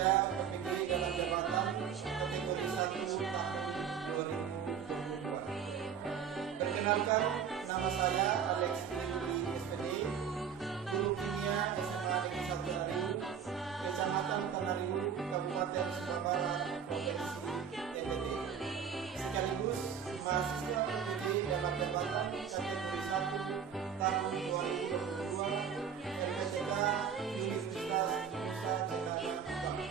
saja PPG dalam jabatan kategori 1 tahun 2022. Perkenalkan, nama saya Alex Yuli SPD, guru kimia SMA Negeri 1 Nariwu, Kecamatan Tanariwu, Kabupaten Sumba Barat, Provinsi NTT. Sekaligus mahasiswa PPG dalam jabatan kategori 1 tahun 2022 LPTK Universitas Nusa Tenggara Barat.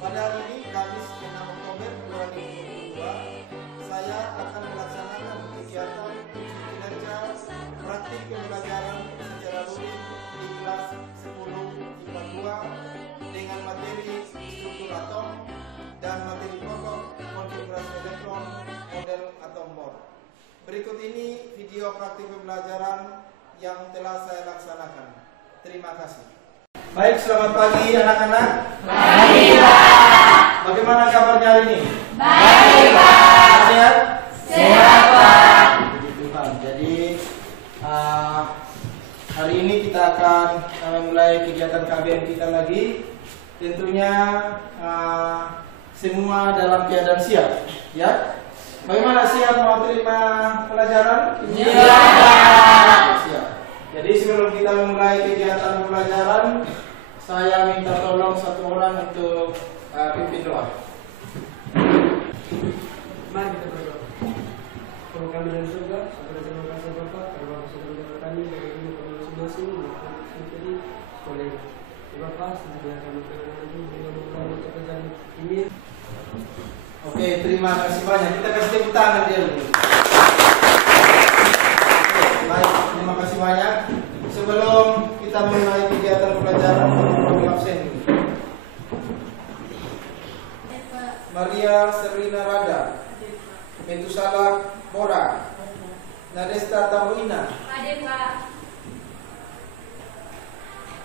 Pada hari ini, Kamis 6 Oktober 2022, saya akan melaksanakan kegiatan uji kinerja praktik pembelajaran secara luring di kelas 10 IPA 2 dengan materi struktur atom dan materi pokok konfigurasi elektron model atom Bohr. Berikut ini video praktik pembelajaran yang telah saya laksanakan. Terima kasih. Baik, selamat pagi anak-anak. Baik, Pak. Bagaimana kabarnya hari ini? Baik, Pak. Sehat? Sehat, Pak. Puji Tuhan. Jadi hari ini kita akan memulai kegiatan KBM kita lagi. Tentunya semua dalam keadaan siap, ya. Bagaimana, siap mau terima pelajaran? Iya. Siap. Jadi sebelum kita memulai kegiatan pembelajaran, saya minta tolong satu orang untuk pimpin doa. Mari kita berdoa. Tuhan kami dari surga, segala terima kasih Bapa, karena saudara kami dari ilmu kami masing-masing melakukan menjadi sekolah. Bapa, semoga kami nanti mengulang pekerjaan ini. Oke, terima kasih banyak. Kita kasih tepuk tangan dia dulu. Baik, terima kasih banyak. Sebelum kita mulai kegiatan pelajaran, kami absen dulu. Maria Serlina Rada, Metusala Bora, Nadesta Tamuina, Hadir, Pak.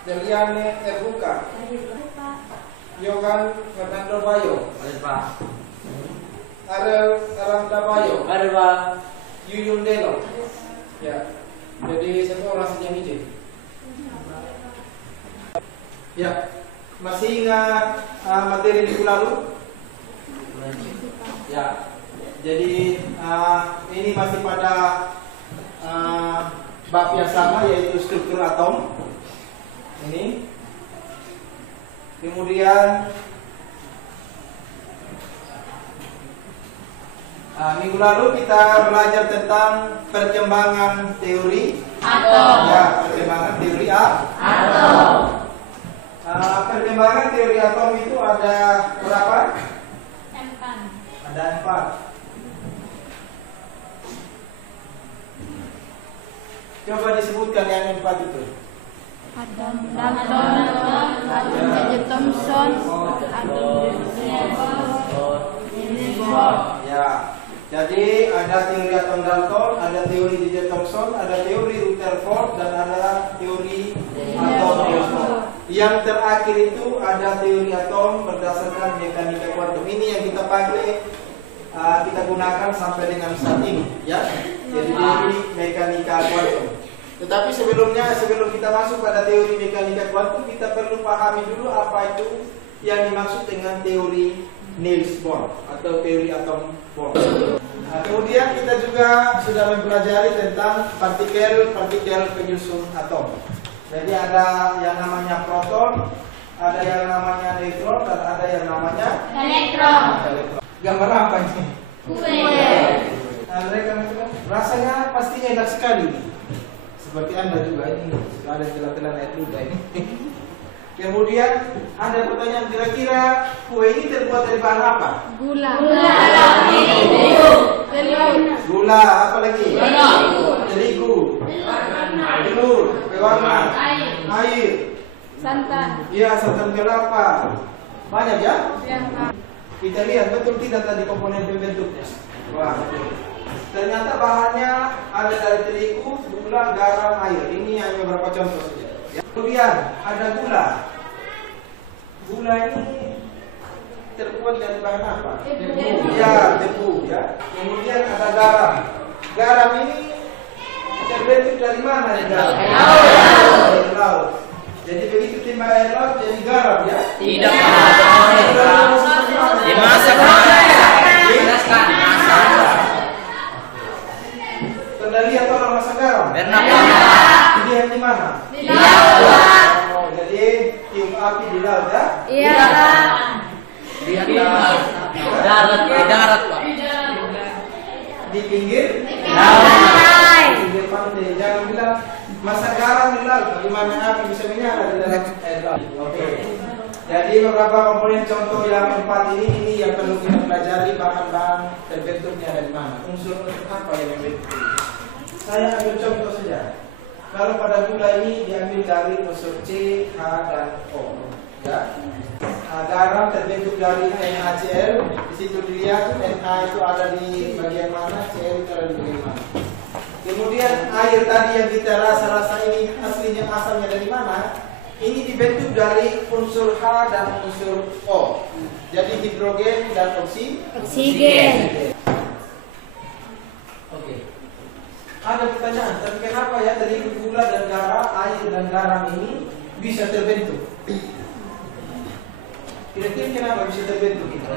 Deliane Erbuka, Hadir, Pak. Yohan Fernando Bayo, Mari Pak. Arel Aranda Bayo, Mari Pak. Yuyun Delo. Ya, jadi satu orang saja izin. Ya, masih ingat materi minggu lalu? Ya, jadi ini masih pada bab yang sama, yaitu struktur atom. Ini. Kemudian minggu lalu kita belajar tentang perkembangan teori Atom. Ya, perkembangan teori Atom. Perkembangan teori atom itu ada berapa? Empat. Ada 4. Coba disebutkan yang 4 itu. Adam Dalton, Adam J. Thomson, Adam Ya, jadi ada teori atom Dalton, ada teori J. Thomson, ada teori Rutherford, dan ada teori atom Niels Bohr. Yang terakhir itu ada teori atom berdasarkan mekanika kuantum. Ini yang kita pakai, kita gunakan sampai dengan saat ini, ya. Jadi teori mekanika kuantum. Tetapi sebelum kita masuk pada teori mekanika kuantum, kita perlu pahami dulu apa itu yang dimaksud dengan teori Niels Bohr atau teori atom Bohr. Kemudian kita juga sudah mempelajari tentang partikel penyusun atom. Jadi ada yang namanya proton, ada yang namanya neutron, dan ada yang namanya Elektron. Gambar apa ini? Kue. Mereka rasanya pasti enak sekali. Seperti Anda juga ini, ada telan-telan air ludah ini. Kemudian ada pertanyaan, kira-kira kue ini terbuat dari bahan apa? Gula, Gula, apa lagi? Terigu, telur, pewarna, air, santan, iya, santan kelapa. Banyak ya? yang Kita lihat betul tidak tadi komponen pembentuknya. Wah, betul. Ternyata bahannya ada dari terigu, gula, garam, air. Ini hanya beberapa contoh saja. Kemudian ada gula. Gula ini terbuat dari bahan apa? Tebu. Ya, tebu. Ya. Kemudian ada garam. Garam ini terbentuk dari mana? Dari laut. Jadi begitu timbang air laut jadi garam ya? Tidak, Pak. Dimasak, Pak. Dipanaskan, masak. Kendali atau orang masak garam? Benar, Pak. Dilihat di mana? Di laut. Oh, jadi tiup api di laut ya? Iya, Pak. Di darat, Pak. Di pinggir? Hai. Di pinggir pantai. Jangan bilang masak garam di laut. Bagaimana api bisa menyala di dalam air laut? Oke. Jadi beberapa komponen contoh yang 4 ini yang perlu kita pelajari bahan-bahan terbentuknya dari mana. Unsur-unsur apa yang membentuk? Saya ambil contoh saja. Kalau pada gula ini diambil dari unsur C, H, dan O. Ya. Garam terbentuk dari NaCl. Di situ dilihat Na itu ada di bagian mana, Cl itu ada di bagian mana. Kemudian air tadi yang kita rasa ini aslinya asalnya dari mana? Ini dibentuk dari unsur H dan unsur O. Jadi hidrogen dan Oksigen. Oke. Ada pertanyaan, tapi kenapa ya tadi gula dan garam, air dan garam ini bisa terbentuk? Kira-kira kenapa bisa terbentuk itu?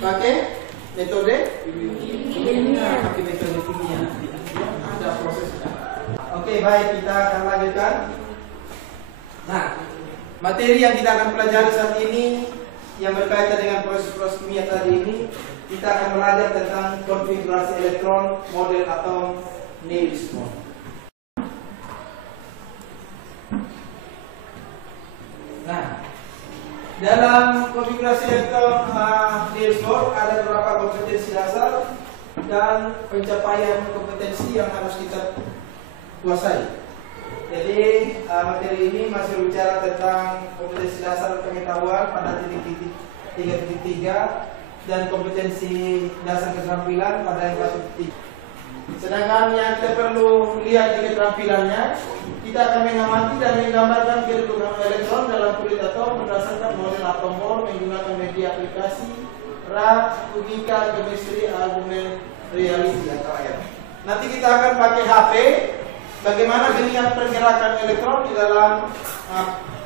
Pakai metode kimia. Pakai metode kimia. Ada prosesnya. Oke, baik, kita akan lanjutkan. Nah, materi yang kita akan pelajari saat ini yang berkaitan dengan proses-proses kimia tadi ini, kita akan belajar tentang konfigurasi elektron, model atom, Niels Bohr. Nah, dalam konfigurasi elektron Niels Bohr ada beberapa kompetensi dasar dan pencapaian kompetensi yang harus kita kuasai. Jadi materi ini masih bicara tentang kompetensi dasar pengetahuan pada titik 3.3 dan kompetensi dasar keterampilan pada yang 4.3. Sedangkan yang kita perlu lihat di keterampilannya, kita akan mengamati dan menggambarkan kedudukan elektron dalam kulit atom berdasarkan model atom Bohr menggunakan media aplikasi, rak, kubika, chemistry, argumen, reality atau R. Nanti kita akan pakai HP. Bagaimana melihat pergerakan elektron di dalam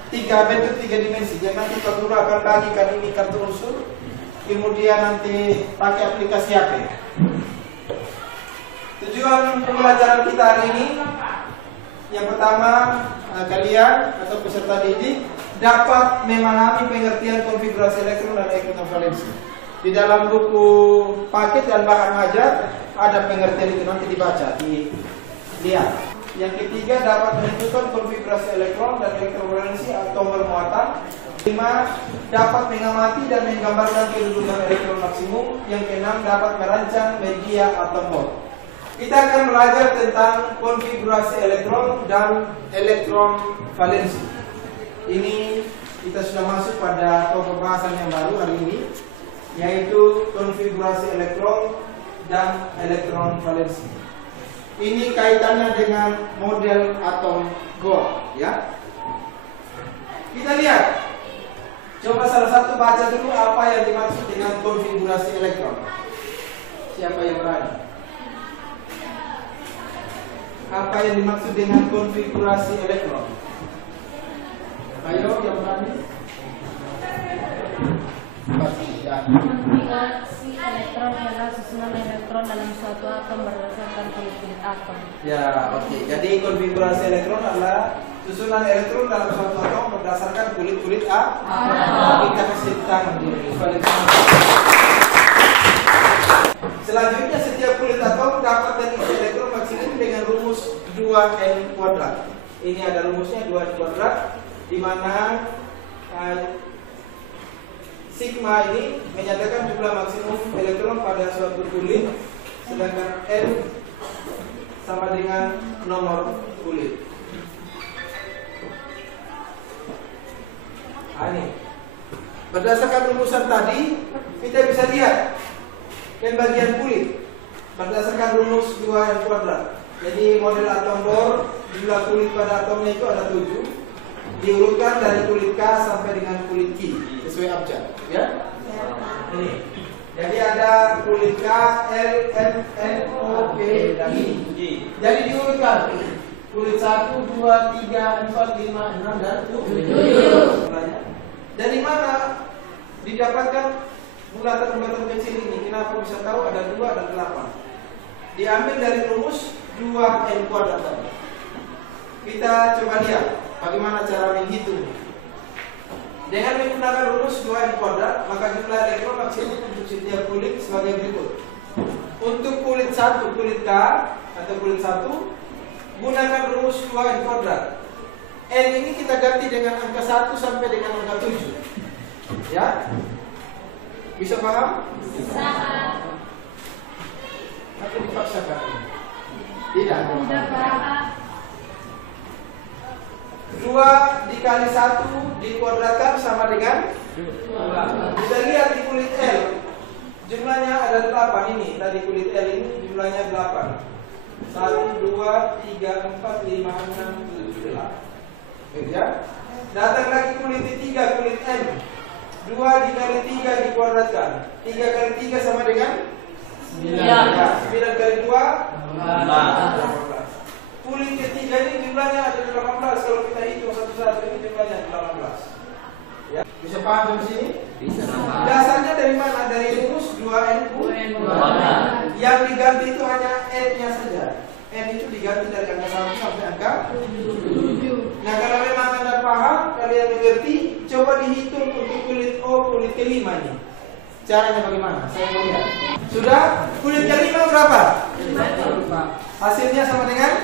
bentuk 3 dimensi. Jadi nanti Pak Guru akan bagikan ini kartu unsur, kemudian nanti pakai aplikasi HP. Tujuan pembelajaran kita hari ini, yang pertama kalian atau peserta didik dapat memahami pengertian konfigurasi elektron dan elektron valensi. Di dalam buku paket dan bahan ajar ada pengertian itu, nanti dibaca, dilihat. Yang ketiga, dapat menentukan konfigurasi elektron dan elektrovalensi atau bermuatan. 5. Dapat mengamati dan menggambarkan kedudukan elektron maksimum. Yang keenam, dapat merancang media atom Bohr. Kita akan belajar tentang konfigurasi elektron dan elektron valensi. Ini kita sudah masuk pada pembahasan yang baru hari ini, yaitu konfigurasi elektron dan elektron valensi. Ini kaitannya dengan model atom Bohr, ya. Kita lihat. Coba salah satu baca dulu apa yang dimaksud dengan konfigurasi elektron. Siapa yang berani? Apa yang dimaksud dengan konfigurasi elektron? Ayo yang berani. Ya. Konfigurasi elektron adalah susunan elektron dalam suatu atom berdasarkan kulit atom. Ya, oke. Jadi konfigurasi elektron adalah susunan elektron dalam suatu atom berdasarkan kulit atom. Kita kasih tangan di Selanjutnya, setiap kulit atom dapat terisi elektron maksimum dengan rumus 2n kuadrat. Ini ada rumusnya 2n kuadrat, di mana sigma ini menyatakan jumlah maksimum elektron pada suatu kulit, sedangkan n sama dengan nomor kulit. Ini berdasarkan rumusan tadi, kita bisa lihat pembagian kulit berdasarkan rumus 2n kuadrat. Jadi model atom Bohr, jumlah kulit pada atomnya itu ada 7, diurutkan dari kulit K sampai dengan kulit Q sesuai abjad, ya. Ini. Jadi ada kulit K, L, M, N, O, P, dan I. Jadi diurutkan. Kulit 1, 2, 3, 4, 5, 6, dan 7. Dari mana didapatkan bulatan-bulatan kecil ini? Kenapa bisa tahu ada 2 dan 8? Diambil dari rumus 2n kuadrat tadi. Kita coba lihat bagaimana cara menghitung. Dengan menggunakan rumus 2n kuadrat, maka jumlah elektron maksimum untuk setiap kulit sebagai berikut. Untuk kulit 1, kulit K atau kulit 1, gunakan rumus 2n kuadrat. N ini kita ganti dengan angka 1 sampai dengan angka 7. Ya? Bisa paham? Bisa. Atau dipaksakan? Tidak. Tidak, Pak. 2 dikali 1 dikuadratkan sama dengan 2. Bisa lihat di kulit L. Jumlahnya ada 8 ini. Tadi kulit L ini jumlahnya 8. 1, 2, 3, 4, 5, 6, 7, 8. Ya? Datang lagi kulit 3, kulit M. 2 dikali 3 dikuadratkan. 3 kali 3 sama dengan 9. Ya, 9 kali 2 18. Kulit ketiga ini jumlahnya ada 18. Kalau kita hitung satu-satu ini jumlahnya 18. Ya, bisa paham sampai sini? Bisa. Dasarnya dari mana? Dari rumus 2n kuadrat. Yang diganti itu hanya n-nya saja. N itu diganti dari angka 1 sampai angka 7. Nah, kalau memang Anda paham, kalian mengerti, coba dihitung untuk kulit O, kulit kelima ini. Caranya bagaimana? Saya mau lihat. Sudah? Kulit kelima berapa? 50. Hasilnya sama dengan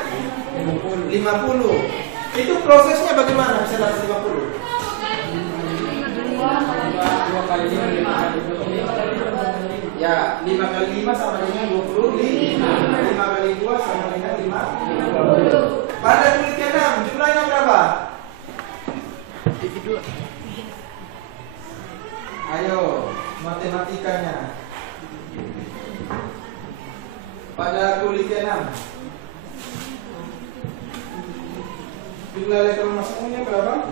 50. Itu prosesnya bagaimana bisa dapat 50? 2 kali 5 Ya, 5 kali 5 sama dengan 25. 5 kali 2 sama dengan 50. Pada kulit ke-6 jumlahnya berapa? Ayo, matematikanya. Pada kulit ke-6 jumlah elektron masuknya berapa?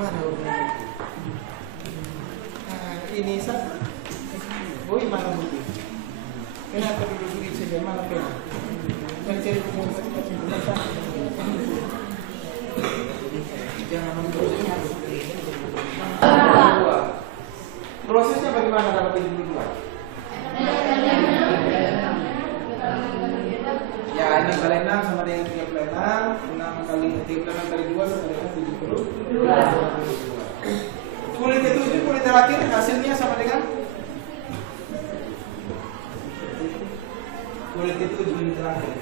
Mana urutannya? Nah, ini satu. Oh, mana bukti? Kenapa duduk saja? Mana pena? Mencari jangan memprosesnya. Prosesnya bagaimana dalam hidup dua? Ya, 6 kali 6 sama dengan 36. 6 kali 36 kali 2 sama dengan 72. Kulit ke-7, kulit terakhir, hasilnya sama dengan kulit ke-7, kulit terakhir.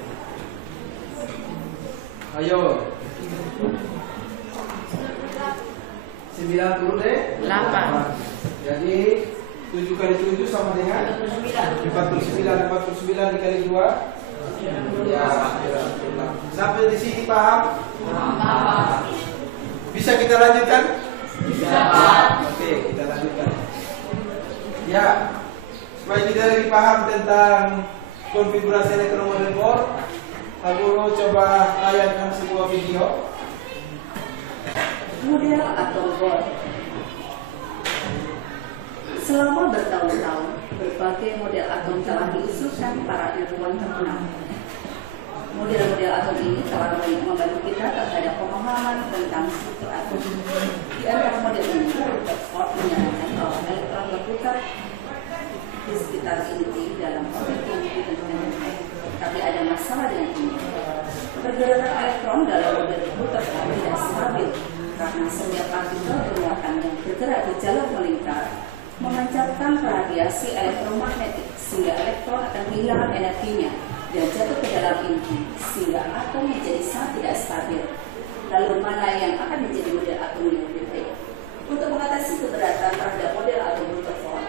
Ayo. 98. Jadi 7 kali 7 sama dengan 49. 49 dikali 2. Ya, sampai di sini paham? Bisa kita lanjutkan? Bisa. Oke, kita lanjutkan. Ya, supaya kita lebih paham tentang konfigurasi elektron model board, aku coba tayangkan sebuah video. Model atom board. Selama bertahun-tahun, berbagai model atom telah diusulkan para ilmuwan terkenal. Model-model atom ini telah membantu kita terhadap pemahaman tentang struktur atom. Di antara model ini, Rutherford menyarankan bahwa elektron berputar di sekitar inti dalam orbit yang ditentukan. Tapi ada masalah dengan ini. Pergerakan elektron dalam model Rutherford tidak stabil karena setiap partikel bermuatan yang bergerak di jalur melingkar memancarkan radiasi elektromagnetik sehingga elektron akan kehilangan energinya dan jatuh ke dalam inti sehingga atom menjadi sangat tidak stabil. Lalu mana yang akan menjadi model atom yang lebih baik? Untuk mengatasi keberatan terhadap model atom Rutherford,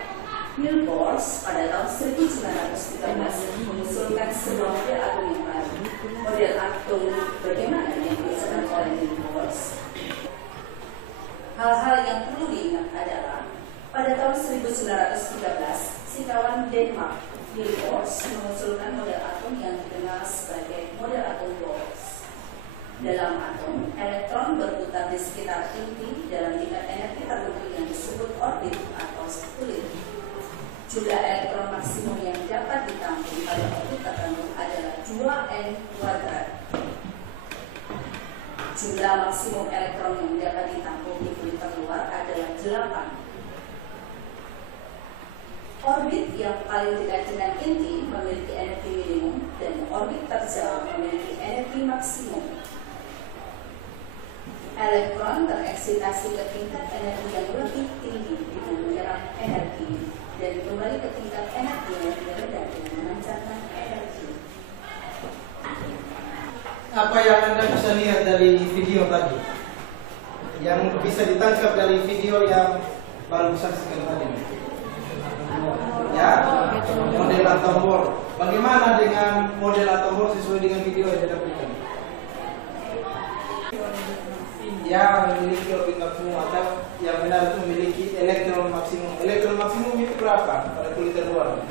Niels Bohr pada tahun 1913 mengusulkan sebuah model atom yang baru. Model atom bagaimana yang diusulkan oleh Niels Bohr? Hal-hal yang perlu diingat adalah pada tahun 1913, sikawan Denmark, Niels Bohr mengusulkan model atom yang dikenal sebagai model atom Bohr. Dalam atom, elektron berputar di sekitar inti dalam tingkat energi tertentu yang disebut orbit atau kulit. Jumlah elektron maksimum yang dapat ditampung pada orbit tertentu adalah 2n kuadrat. Jumlah maksimum elektron yang dapat ditampung di kulit terluar adalah 8. Orbit yang paling dekat dengan inti memiliki energi minimum dan orbit terjauh memiliki energi maksimum. Elektron tereksitasi ke tingkat energi yang lebih tinggi dengan menyerap energi dan kembali ke tingkat energi yang lebih rendah dengan memancarkan energi. Apa yang Anda bisa lihat dari video tadi? Yang bisa ditangkap dari video yang baru disaksikan tadi? Ya, model atom bor. Bagaimana dengan model atom bor sesuai dengan video yang kita berikan? Yang memiliki orbit maksimum atau yang benar itu memiliki elektron maksimum. Elektron maksimum itu berapa pada kulit terluar? 2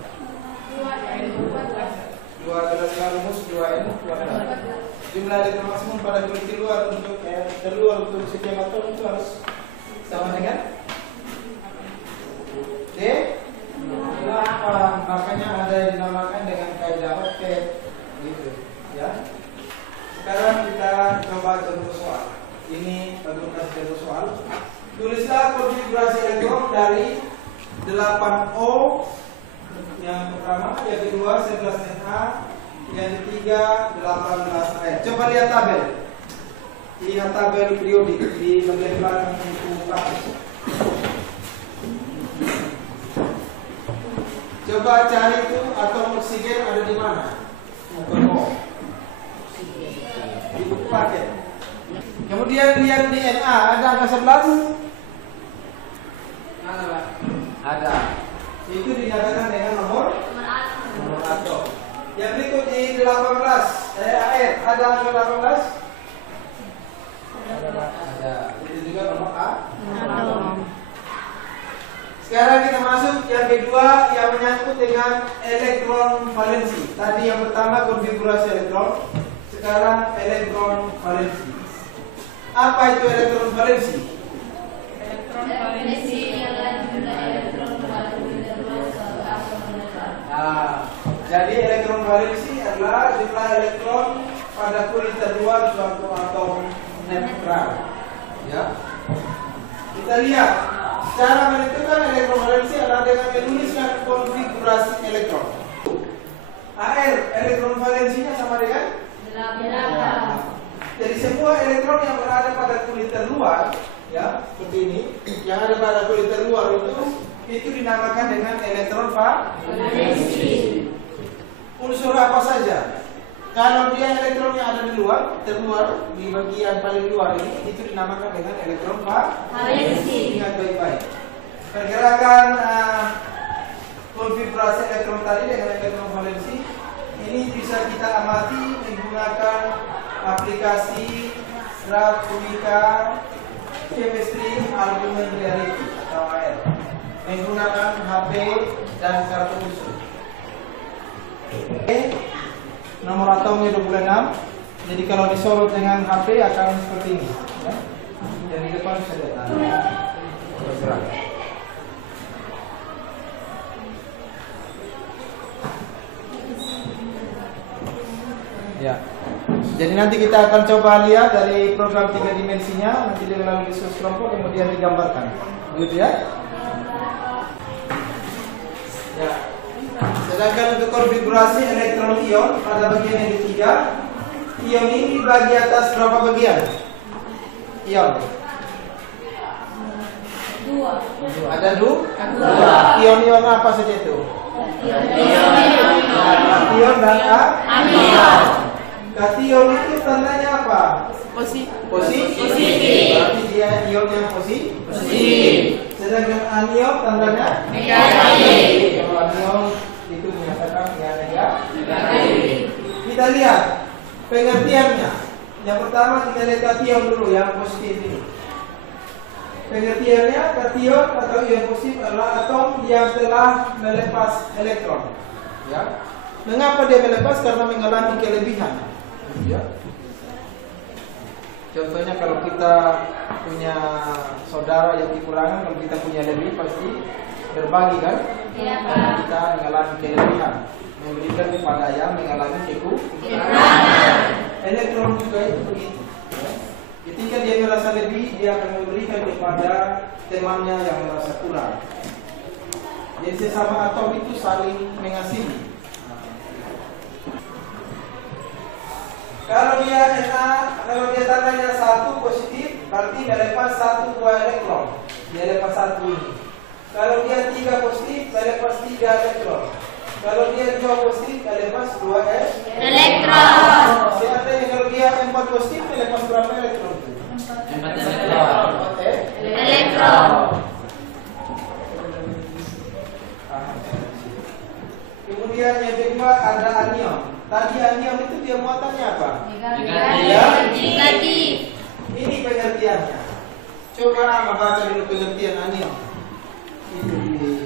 adalah rumus 2n kuadrat. Jumlah elektron maksimum pada kulit terluar untuk setiap atom itu harus sama dengan D 8. Makanya ada yang dinamakan dengan kaidah oktet gitu ya. Sekarang kita coba contoh soal. Ini bagaimana contoh soal. Tulislah konfigurasi elektron dari 8O yang pertama, yang kedua 11Na, yang ketiga 18A. Coba lihat tabel. Lihat tabel periodik di bagian belakang itu kasus. Coba cari itu atom oksigen ada di mana? Atom O. Di buku paket. Kemudian lihat di Na, ada angka 11? Ada. Itu dinyatakan dengan nomor atom. Yang berikut di 18, AR, ada angka 18? Ada. Itu juga nomor atom. Sekarang kita masuk yang kedua yang menyangkut dengan elektron valensi. Tadi yang pertama konfigurasi elektron, sekarang elektron valensi. Apa itu elektron valensi? Elektron valensi adalah jumlah elektron pada kulit terluar suatu atom netral. Jadi elektron valensi adalah jumlah elektron pada kulit terluar suatu atom netral. Ya. Kita lihat cara menentukan elektron valensi adalah dengan menuliskan konfigurasi elektron. AR elektron valensinya sama dengan 8. Jadi semua elektron yang berada pada kulit terluar, ya seperti ini, yang ada pada kulit terluar itu dinamakan dengan elektron valensi. Unsur apa saja? Kalau dia elektron yang ada di luar, terluar di bagian paling luar ini, itu dinamakan dengan elektron valensi. Ingat baik-baik. Pergerakan konfigurasi elektron tadi dengan elektron valensi ini bisa kita amati menggunakan aplikasi serat kimia, chemistry, argument reality atau AR, menggunakan HP dan kartu usul. Nomor atomnya 26. Jadi kalau disorot dengan HP akan seperti ini. Ya. Dan di depan bisa lihat. Bergerak. Ya. Jadi nanti kita akan coba lihat dari program 3 dimensinya, nanti melalui diskusi kelompok kemudian digambarkan. Begitu ya? Ya. Sedangkan untuk konfigurasi elektron ion pada bagian yang ketiga, ion ini dibagi atas berapa bagian? Ion. 2. Ada 2. Ion-ion apa saja itu? Kation dan anion. Kation itu tandanya apa? Positif. Berarti dia ion yang positif. Sedangkan anion tandanya negatif. Kalau anion itu menyatakan yang negatif. Kita lihat pengertiannya. Yang pertama kita lihat kation dulu yang positif ini. Pengertiannya, kation atau ion positif adalah atom yang telah melepas elektron. Ya. Mengapa dia melepas? Karena mengalami kelebihan. Ya. Contohnya kalau kita punya saudara yang kekurangan, kalau kita punya lebih pasti berbagi kan? Iya, Pak. Kita mengalami kelebihan, memberikan kepada yang mengalami Kekurangan. elektron juga itu begitu. Ya. Ketika dia merasa lebih, dia akan memberikan kepada temannya yang merasa kurang. Jadi sesama atom itu saling mengasihi. Kalau dia tandanya 1 positif, berarti melepas 1 buah elektron. Dia lepas 1 ini. Kalau dia 3 positif, melepas 3 elektron. Kalau dia 2 positif, melepas 2 Elektron. Seandainya kalau dia 4 positif, melepas berapa elektron? 4 elektron. 4 Elektron. Kemudian yang kedua ada anion. Tadi anion itu dia muatannya apa? Negatif. Ini pengertiannya. Coba Ama baca dulu pengertian anion. Itu di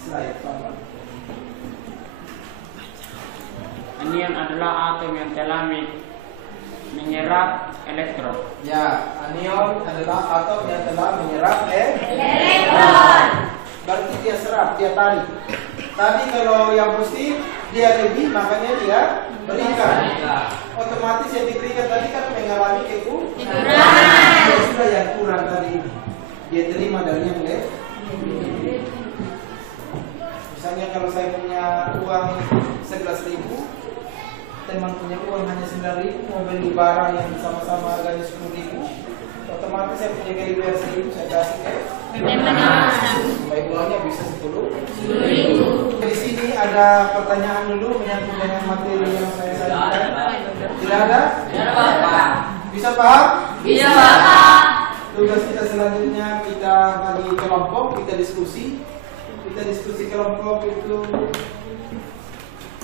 slide Bapak. Anion adalah atom yang telah menyerap elektron. Ya, anion adalah atom yang telah menyerap Elektron. berarti dia serap, dia tarik. Tadi kalau yang positif dia lebih, makanya dia berikan. Otomatis yang diberikan tadi kan mengalami Kekurangan. Dia sudah yang kurang tadi ini. Dia terima dari yang lebih. Misalnya kalau saya punya uang 11.000, teman punya uang hanya 9.000, mau beli barang yang sama-sama harganya 10.000, otomatis saya punya kelebihan 1.000, saya kasih ke supaya uangnya bisa 10.000. Di sini ada pertanyaan dulu menyangkut dengan materi yang saya sajikan. Tidak ada? Bisa paham? Bisa, Pak. Tugas kita selanjutnya kita bagi kelompok, kita diskusi. Kita diskusi kelompok itu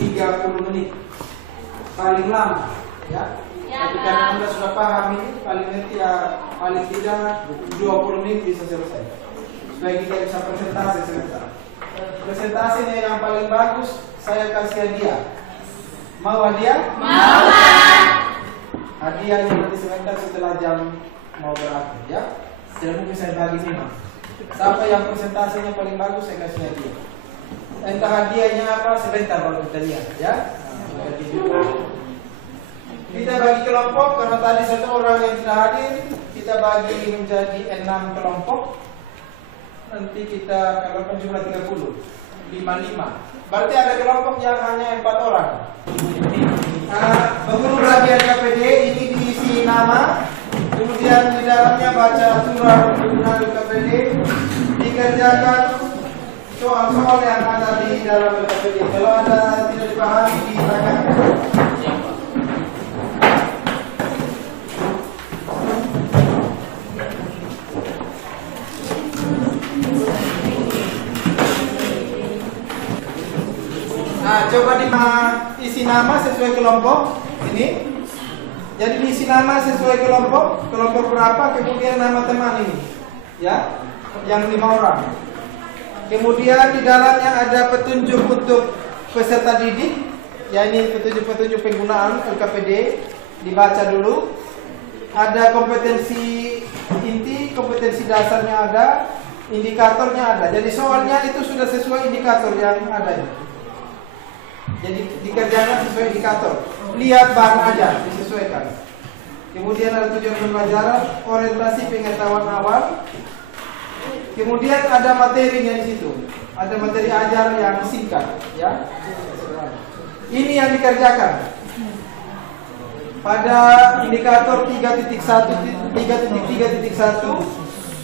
30 menit paling lama, ya. Tapi karena Anda sudah paham ini, paling nanti ya paling tidak 20 menit bisa selesai. Supaya kita bisa presentasi sebentar. Presentasinya yang paling bagus saya kasih hadiah. Mau hadiah? Mau, Pak. Hadiahnya nanti sebentar setelah jam mau berakhir, ya. Tidak mungkin saya bagi semua. Siapa yang presentasinya paling bagus saya kasih hadiah. Entah hadiahnya apa sebentar baru kita lihat, ya. Kita bagi kelompok karena tadi 1 orang yang tidak hadir, kita bagi menjadi 6 kelompok. Nanti kita kalau jumlah 30, 55. Berarti ada kelompok yang hanya 4 orang. Pengurus bagian KPD ini diisi nama, kemudian di dalamnya baca aturan penggunaan KPD, dikerjakan soal-soal yang ada di dalam KPD. Kalau ada tidak dipahami ditanyakan. Nah, coba isi nama sesuai kelompok ini. Jadi diisi nama sesuai kelompok berapa, kemudian nama teman ini, ya, yang 5 orang. Kemudian di dalamnya ada petunjuk untuk peserta didik, ya ini petunjuk-petunjuk penggunaan LKPD, dibaca dulu. Ada kompetensi inti, kompetensi dasarnya ada, indikatornya ada. Jadi soalnya itu sudah sesuai indikator yang ada. Jadi dikerjakan sesuai indikator. Lihat bahan aja, disesuaikan. Kemudian ada tujuan pembelajaran, orientasi pengetahuan awal. Kemudian ada materinya di situ. Ada materi ajar yang singkat, ya. Ini yang dikerjakan. Pada indikator 3.1,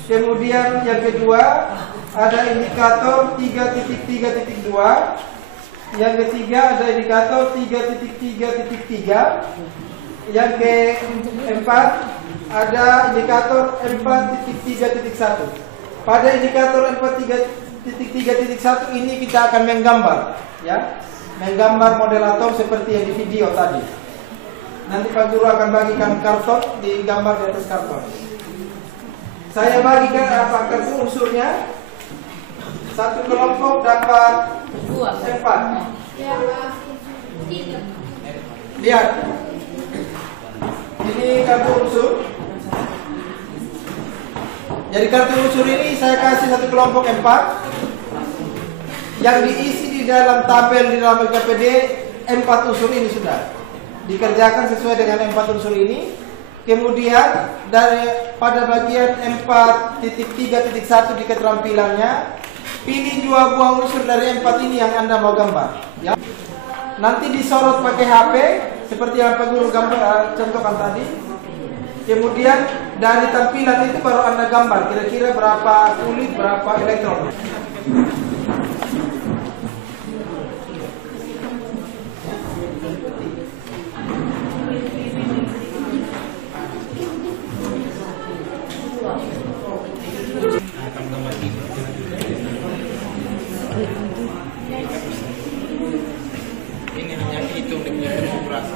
kemudian yang kedua ada indikator 3.3.2. Yang ketiga ada indikator 3.3.3. Yang keempat ada indikator 4.3.1. Pada indikator 4.3.1 ini kita akan menggambar, ya, menggambar model atom seperti yang di video tadi. Nanti Pak Guru akan bagikan karton, digambar di atas karton. Saya bagikan apa kartu unsurnya. Satu kelompok dapat 4. Lihat. Ini kartu unsur. Jadi kartu unsur ini saya kasih satu kelompok 4. yang diisi di dalam tabel di dalam LKPD 4 unsur ini sudah dikerjakan sesuai dengan 4 unsur ini. Kemudian pada bagian 4.3.1 di keterampilannya, pilih 2 buah unsur dari 4 ini yang Anda mau gambar. Ya. Nanti disorot pakai HP seperti yang Pak Guru contohkan tadi. Kemudian dari tampilan itu baru Anda gambar kira-kira berapa kulit, berapa elektron. Ini hanya hitung dia punya konfigurasi.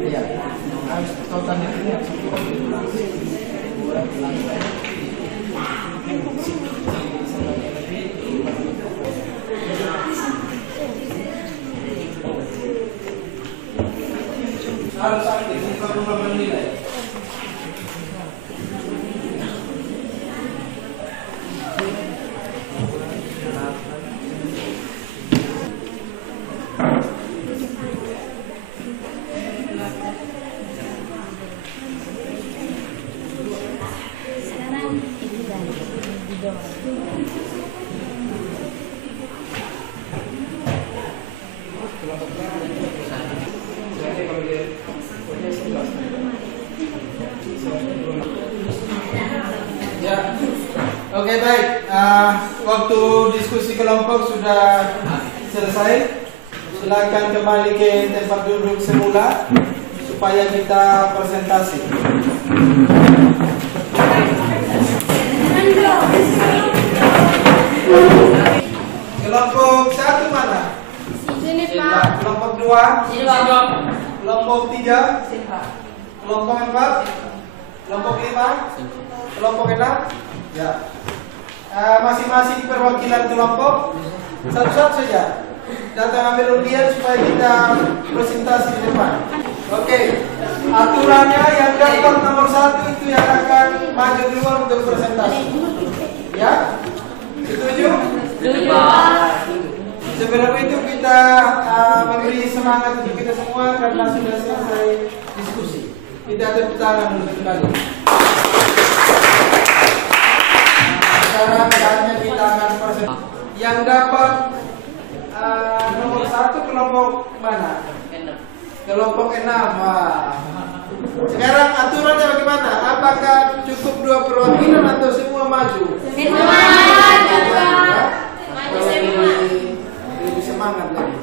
Iya. Harus totalnya ini. Harus aktif, bukan menilai. Ya, oke baik. Waktu diskusi kelompok sudah selesai. Silakan kembali ke tempat duduk semula supaya kita presentasi. Kelompok 1 mana? Sini Ya, Pak. kelompok 2, Sini Pak. kelompok 3, kelompok 4, kelompok 5, kelompok 6. Ya. Masing-masing perwakilan kelompok satu-satu saja datang ambil undian supaya kita presentasi di depan. Oke. Aturannya yang dapat nomor 1 itu yang akan maju duluan untuk presentasi. Ya? Setuju? Setuju. Sebelum itu kita memberi semangat untuk kita semua karena sudah selesai diskusi. Kita tepuk tangan dulu kembali. Sekarang saatnya kita akan presentasi. Yang dapat nomor 1 kelompok mana? Kelompok 6. Sekarang aturannya bagaimana? Apakah cukup 2 perwakilan atau semua maju? Semua. Lebih semangat lagi.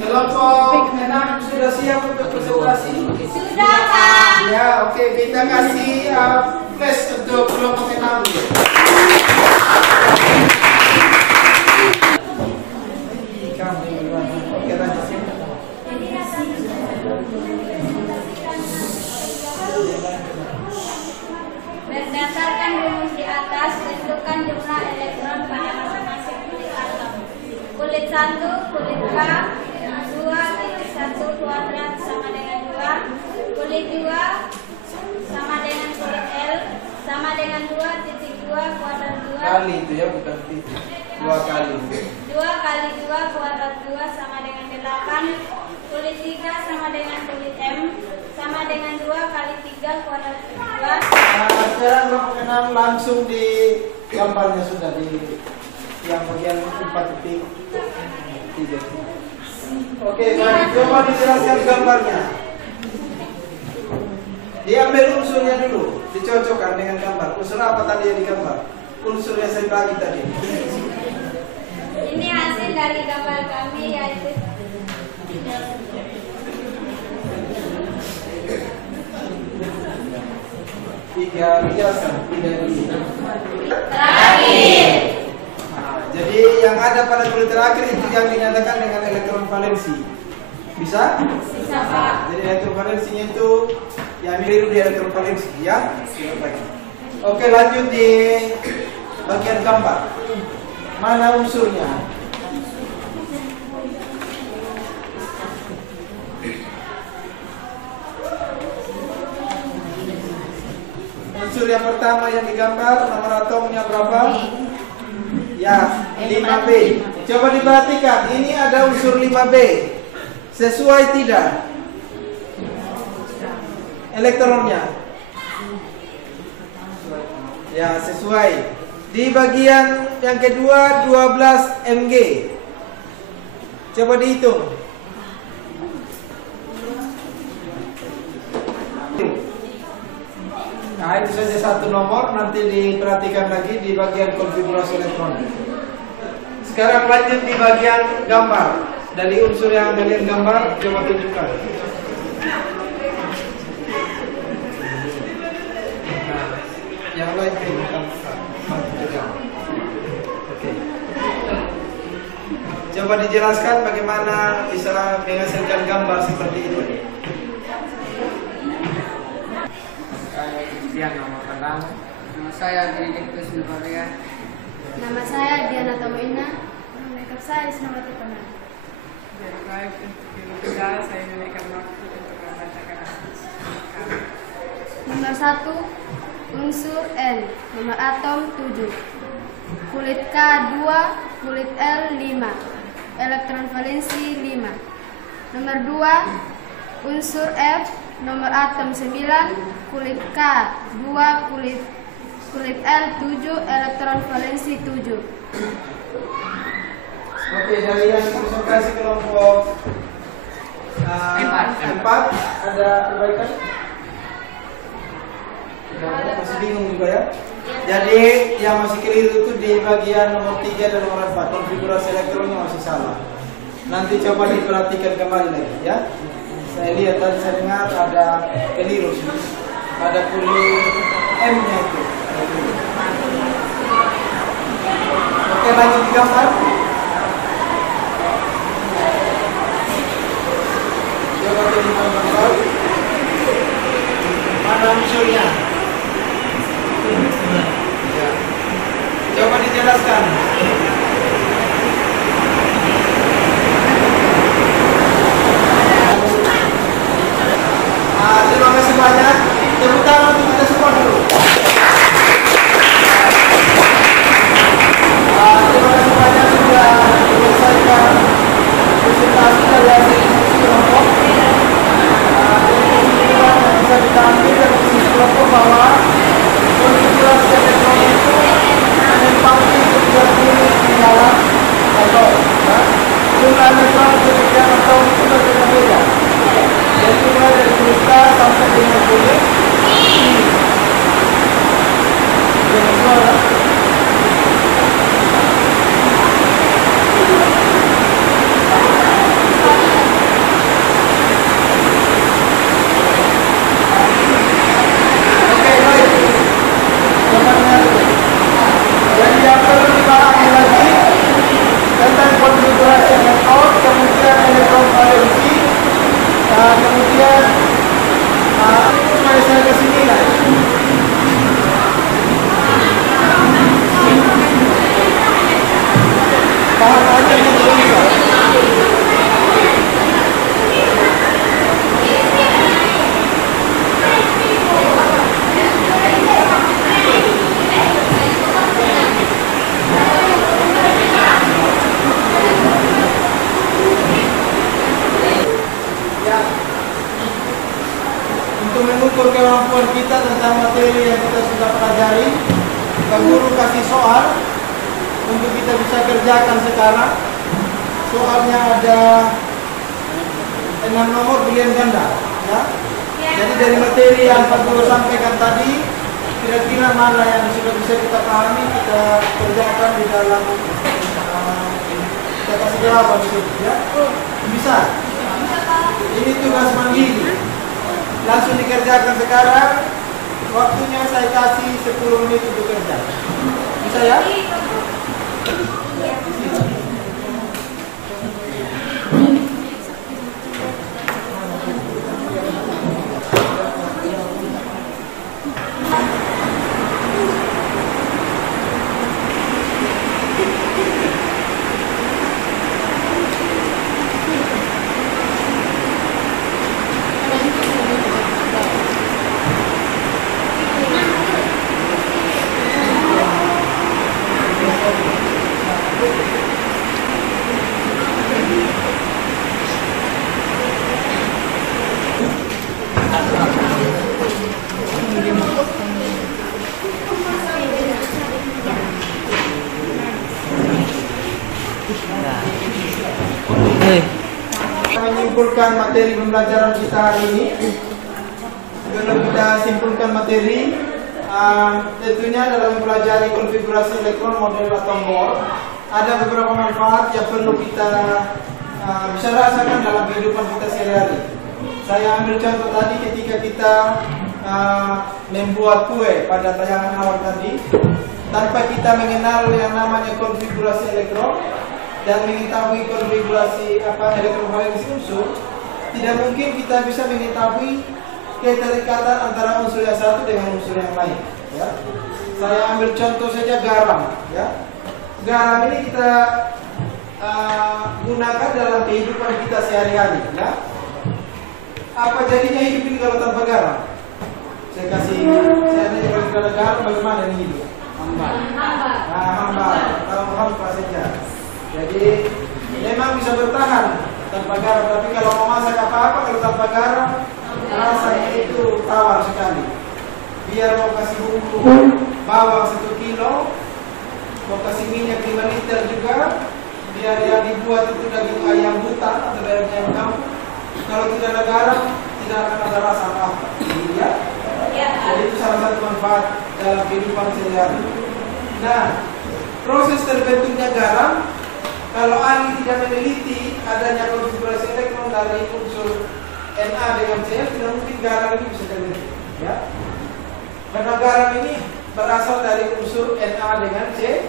Kelompok 6 sudah siap untuk presentasi? Sudah Pak. Ya, oke, kita kasih flash untuk kelompok 6 dulu. Oke, lanjut. Berdasarkan rumus di atas, tentukan jumlah elektron pada masing-masing kulit atom. Kulit 1, kulit K, 2.1 kuadrat sama dengan 2. Kulit 2 sama dengan kulit L sama dengan 2.2 kuadrat 2. Kali itu ya, bukan titik. 2 kali. 2 kali 2 kuadrat 2 sama dengan 8. Kulit 3 sama dengan kulit M sama dengan 2 kali 3 kuadrat 2. Sekarang kelompok 6 langsung di gambarnya sudah di yang bagian 4 titik. Oke, baik. Coba dijelaskan gambarnya. Diambil unsurnya dulu, dicocokkan dengan gambar. Unsur apa tadi yang digambar? Unsur yang saya bagi tadi. Ini hasil dari gambar kami yaitu tiga biasa, tiga dulu. terakhir. Jadi yang ada pada kulit terakhir itu yang dinyatakan dengan elektron valensi. Bisa? Bisa Pak. Jadi elektron valensinya itu yang mirip di elektron valensi, ya? Oke, lanjut di bagian gambar. Mana unsurnya? Unsur yang pertama yang digambar, nomor atomnya berapa? Ya, 5B. Coba diperhatikan, ini ada unsur 5B. Sesuai tidak? Elektronnya. Ya, sesuai. Di bagian yang kedua 12 Mg. Coba dihitung. Nah, itu saja satu nomor, nanti diperhatikan lagi di bagian konfigurasi elektron. Sekarang lanjut di bagian gambar. Dari unsur yang kalian gambar, coba tunjukkan. Nah, yang lain Oke. Coba dijelaskan bagaimana bisa menghasilkan gambar seperti itu. Saya nama pertama. Nama saya Benedictus Nuvaria. Nama saya Diana Tomoina. Makeup saya Isnawati Pemana. Baik, untuk kedua saya menaikkan waktu untuk membacakan hasil kami. Nomor 1 unsur N, nomor atom 7. Kulit K 2, kulit L 5. Elektron valensi 5. Nomor 2 unsur F, nomor atom 9, kulit K 2, kulit L 7, elektron valensi 7. Oke, dari yang presentasi kelompok 4 ada perbaikan? Masih bingung juga ya? Jadi yang masih keliru itu di bagian nomor 3 dan nomor 4, konfigurasi elektronnya masih salah. Nanti coba diperhatikan kembali lagi ya. Saya lihat tadi, saya dengar ada keliru sih. Ada kulit M-nya itu. Oke, lanjut di gambar. Coba tunjukkan gambar. Mana unsurnya? Ya. Coba dijelaskan. Terima kasih banyak. Tepuk tangan untuk kita semua dulu. Terima kasih banyak sudah menyelesaikan presentasi dari hasil diskusi kelompok. Kesimpulan yang bisa kita ambil dari diskusi kelompok bahwa konfigurasi elektronik itu menempati setiap unit di dalam atom. Jumlah elektron kemudian atom itu berbeda-beda. Yaitu mulai dari kulit K sampai dengan kulit I. Dengan suara. Oke, baik. Jadi yang perlu dipahami lagi tentang konfigurasi elektron, kemudian elektron valensi. Kemudian supaya saya kesini lah. Paham aja ini belum bisa. Untuk mengukur kemampuan kita tentang materi yang kita sudah pelajari, Pak Guru kasih soal untuk kita bisa kerjakan sekarang. soalnya ada 6 nomor pilihan ganda, ya. Jadi dari materi yang Pak Guru sampaikan tadi, kira-kira mana yang sudah bisa kita pahami, kita kerjakan di dalam kita kasih jawaban itu, ya. Bisa. Ini tugas mandiri. Langsung dikerjakan sekarang. Waktunya saya kasih 10 menit untuk kerja. Bisa ya? Menyimpulkan materi pembelajaran kita hari ini. Sebelum kita simpulkan materi, tentunya dalam mempelajari konfigurasi elektron model atom Bohr, ada beberapa manfaat yang perlu kita bisa rasakan dalam kehidupan kita sehari-hari. Saya ambil contoh tadi ketika kita membuat kue pada tayangan awal tadi, tanpa kita mengenal yang namanya konfigurasi elektron dan mengetahui konfigurasi elektrovalensi unsur, tidak mungkin kita bisa mengetahui keterikatan antara unsur yang satu dengan unsur yang lain. Ya. Saya ambil contoh saja garam. Ya. Garam ini kita gunakan dalam kehidupan kita sehari-hari. Ya. Apa jadinya hidup ini kalau tanpa garam? Saya nanya kalau tidak ada garam, bagaimana ini hidup? Hambar. Atau hampa saja. Jadi memang bisa bertahan tanpa garam, tapi kalau mau masak apa-apa kalau tanpa garam rasanya itu tawar sekali. Biar mau kasih bumbu bawang 1 kilo, mau kasih minyak 5 liter juga, biar yang dibuat itu daging ayam hutan atau daging ayam kampung, kalau tidak ada garam tidak akan ada rasa apa-apa. Ya? Jadi itu salah satu manfaat dalam kehidupan sehari-hari. Nah, proses terbentuknya garam, kalau ahli tidak meneliti adanya konfigurasi elektron dari unsur Na dengan Cl, tidak mungkin garam ini bisa terbentuk. Ya? Karena garam ini berasal dari unsur Na dengan Cl.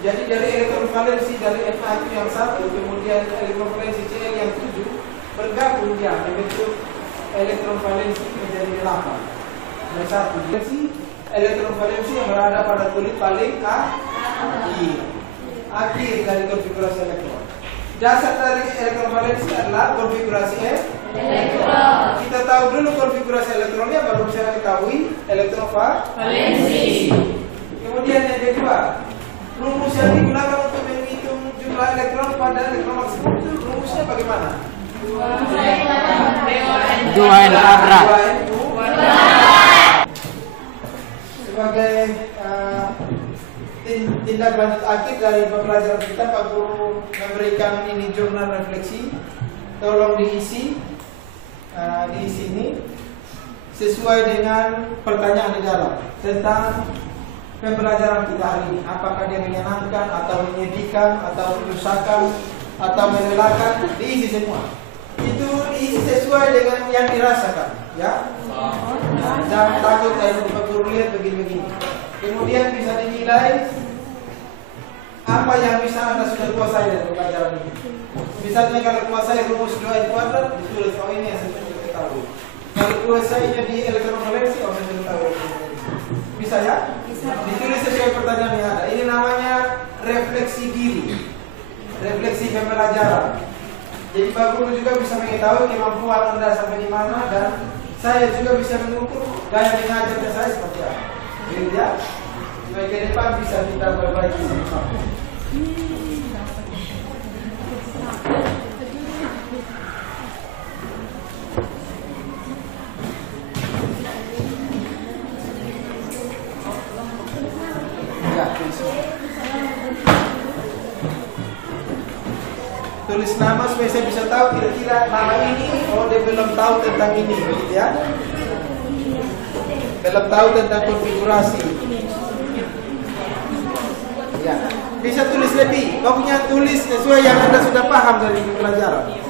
Jadi dari elektron valensi dari Na itu yang 1, kemudian elektron valensi Cl yang 7 bergabung dia membentuk elektron valensi menjadi 8. Yang 1 valensi elektron valensi yang berada pada kulit paling akhir dari konfigurasi elektron. Dasar dari elektron valensi adalah konfigurasi elektron. Kita tahu dulu konfigurasi elektronnya, baru bisa ketahui elektron valensi. Kemudian yang kedua, rumus yang digunakan untuk menghitung jumlah elektron pada elektron maksimum itu rumusnya bagaimana? 2N kuadrat. Sebagai tindak lanjut akhir dari pembelajaran kita, Pak Guru memberikan ini jurnal refleksi. Tolong diisi di sini sesuai dengan pertanyaan di dalam tentang pembelajaran kita hari ini. Apakah dia menyenangkan atau menyedihkan atau menyusahkan atau melelahkan, diisi semua. Itu diisi sesuai dengan yang dirasakan, ya. Jangan takut kalau Pak Guru lihat begini-begini. Kemudian bisa dinilai apa yang bisa Anda sudah kuasai dari pelajaran ini. Misalnya kalau kuasai rumus 2N kuadrat, ditulis oh ini yang saya sudah ketahui. Kalau kuasainya di elektron valensi, oh saya sudah tahu. Bisa ya? Bisa. Ditulis sesuai pertanyaan yang ada. Ini namanya refleksi diri, refleksi pembelajaran. Jadi Pak Guru juga bisa mengetahui kemampuan Anda sampai di mana, dan saya juga bisa mengukur gaya mengajarnya saya seperti apa. Gitu ya. Supaya ke depan bisa kita perbaiki sama-sama. Ya, tulis nama supaya saya bisa tahu kira-kira nama ini, oh dia belum tahu tentang ini, gitu ya. Belum tahu tentang konfigurasi. Ya, bisa tulis lebih. Pokoknya tulis sesuai yang Anda sudah paham dari pelajaran.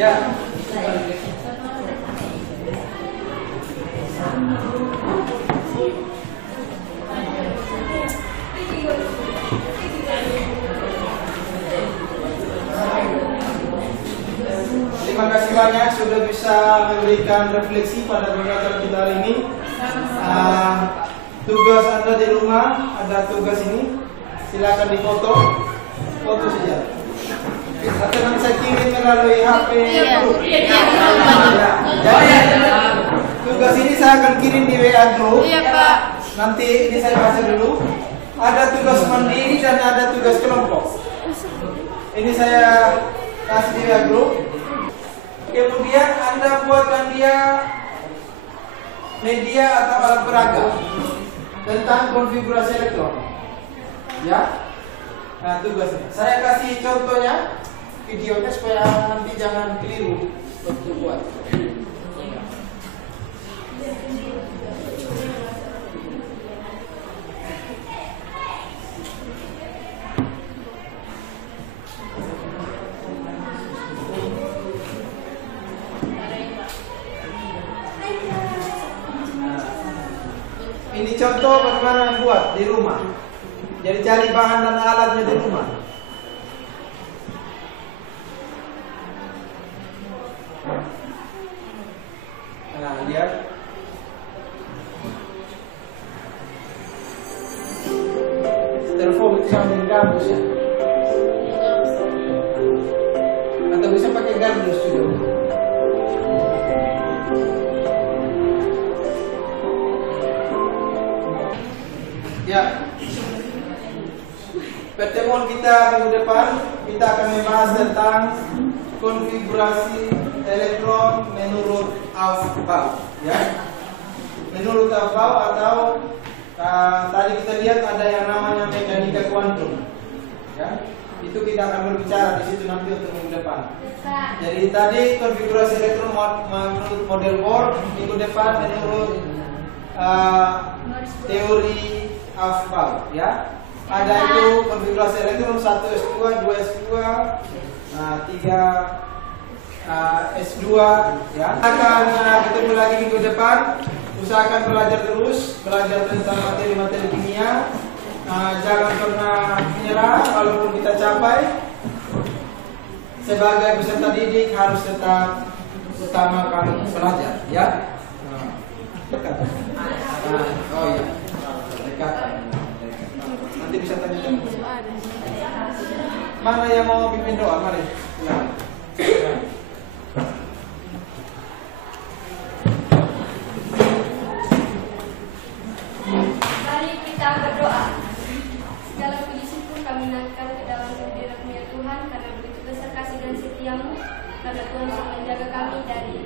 Ya. Terima kasih banyak sudah bisa memberikan refleksi pada pembelajaran kita hari ini. Tugas Anda di rumah ada tugas ini, silakan difoto, foto saja. Atau nanti saya kirim melalui HP. Jadi tugas ini saya akan kirim di WA Group. Iya Pak. Nanti ini saya baca dulu. Ada tugas mandiri dan ada tugas kelompok. Ini saya kasih di WA Group. Kemudian Anda buatkan dia media atau alat peraga tentang konfigurasi elektron. Ya. Nah, tugasnya. Saya kasih contohnya videonya supaya nanti jangan keliru waktu buat. Ini contoh bagaimana membuat di rumah. Jadi cari bahan dan alatnya di rumah. Nah, lihat. Telepon itu sambil gabus ya. Atau bisa pakai gabus juga. Ya. Pertemuan kita minggu depan kita akan membahas tentang konfigurasi elektron menurut Aufbau, ya. Menurut Aufbau atau tadi kita lihat ada yang namanya mekanika kuantum, ya. Itu kita akan berbicara di situ nanti untuk minggu depan. Jadi tadi konfigurasi elektron menurut model Bohr, minggu depan menurut teori Aufbau, ya. Ada itu konfigurasi elektron 1s2, 2s2, 3 S2, ya. Akan ketemu lagi minggu depan. Usahakan belajar terus, belajar tentang materi-materi kimia. Jangan pernah menyerah walaupun kita capai. Sebagai peserta didik harus tetap utamakan belajar, ya. Dekat. Oh iya, dekat. Nanti bisa tanya. Mana yang mau pimpin doa? Mari. Silakan. Mari kita berdoa. Segala puji syukur kami naikkan ke dalam kehadirat-Mu ya Tuhan, karena begitu besar kasih dan setia-Mu, karena Tuhan sudah menjaga kami dari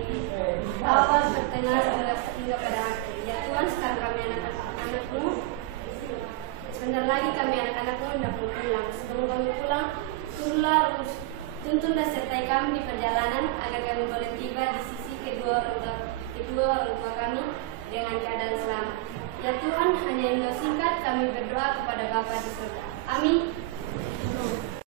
awal pertengahan hingga pada akhir. Ya Tuhan, sekarang kami anak-anak-Mu. Sebentar lagi kami anak-anak-Mu hendak pulang. Sebelum kami pulang, turunlah Tuntun dan sertai kami di perjalanan agar kami boleh tiba di sisi kedua orang tua kami dengan keadaan selamat. Ya Tuhan, hanya yang Engkau singkat kami berdoa kepada Bapa di surga. Amin.